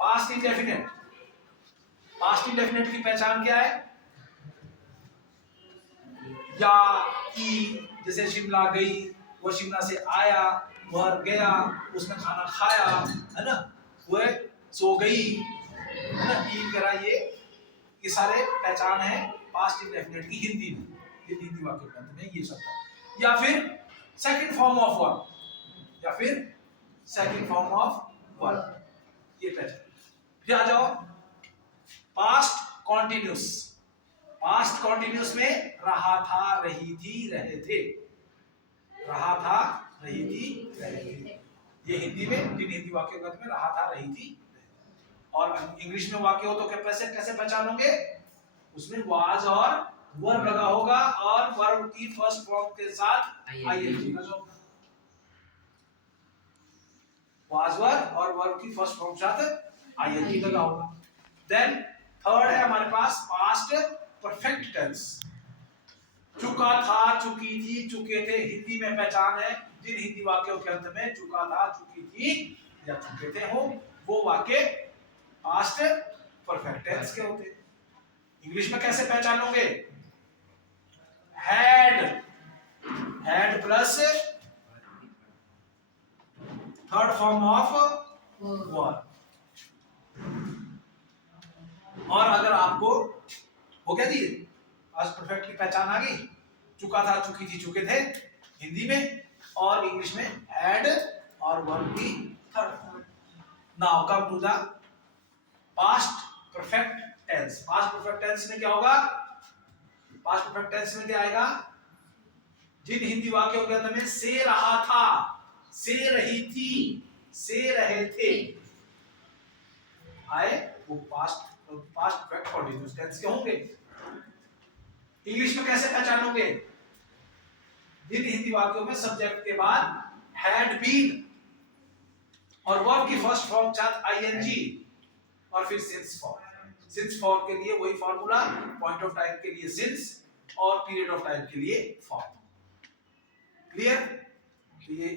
Past indefinite, past indefinite की पहचान क्या है? या कि जैसे शिमला गई, वो शिमला से आया, वह गया, उसने खाना खाया, है ना, वह सो गई, है ना, ई करा, ये सारे पहचान है पास्ट इंडेफिनिट की हिंदी में, हिंदी वाक्य के अंत में ये सब है। या फिर सेकंड फॉर्म ऑफ वर्ब, या फिर सेकंड फॉर्म ऑफ वर्ब, ये पहचान। फिर आ जाओ पास्ट कॉन्टिन्यूस। पास्ट कॉन्टिन्यूस में रहा था, रही थी, रहे थे, रहा था, रही थी, रहे थे, ये हिंदी में, जिन हिंदी वाक्यों के अंत में रहा था, रही थी। और इंग्लिश में वाक्य हो तो कैसे कैसे पहचानोगे? उसमें वाज और वर्ब लगा होगा, और वर्ब की फर्स्ट फॉर्म के साथ आईएनजी लगा होगा। वाज वर्ब और वर्ब की फर्स्ट फॉर्म के साथ आईएनजी लगा होगा। देन थर्ड है हमारे पास पास्ट परफेक्ट टेंस। चुका था, चुकी थी, चुके थे, हिंदी में पहचान है जिन हिंदी वाक्यों के अंत में चुका था, चुकी थी या चुके थे हो, वो वाक्य पास्ट परफेक्ट टेंस के होते हैं। इंग्लिश में कैसे पहचानोगे? Had, had plus third form of verb. और अगर आपको हो गया जी पास्ट परफेक्ट की पहचान आ गई, चुका था, चुकी थी, चुके थे हिंदी में, और इंग्लिश में हैड और वर्ब की third form. Now come to the past perfect tense. Past perfect tense में क्या होगा? पास्ट परफेक्ट टेंस में क्या आएगा? जिन हिंदी वाक्यों के अंदर में से रहा था, से रही थी, से रहे थे आए, वो पास्ट परफेक्ट कंटीन्यूअस टेंस के होंगे। इंग्लिश में कैसे पहचानोगे? जिन हिंदी वाक्यों में सब्जेक्ट के बाद हैड बीन और वर्ब की फर्स्ट फॉर्म साथ आईएनजी और फिर सिंस फॉर्म। सिंस फॉर्म के लिए वही फॉर्मूला, पॉइंट ऑफ टाइम के लिए सिंस और पीरियड ऑफ टाइम के लिए फॉर्म। क्लियर? ये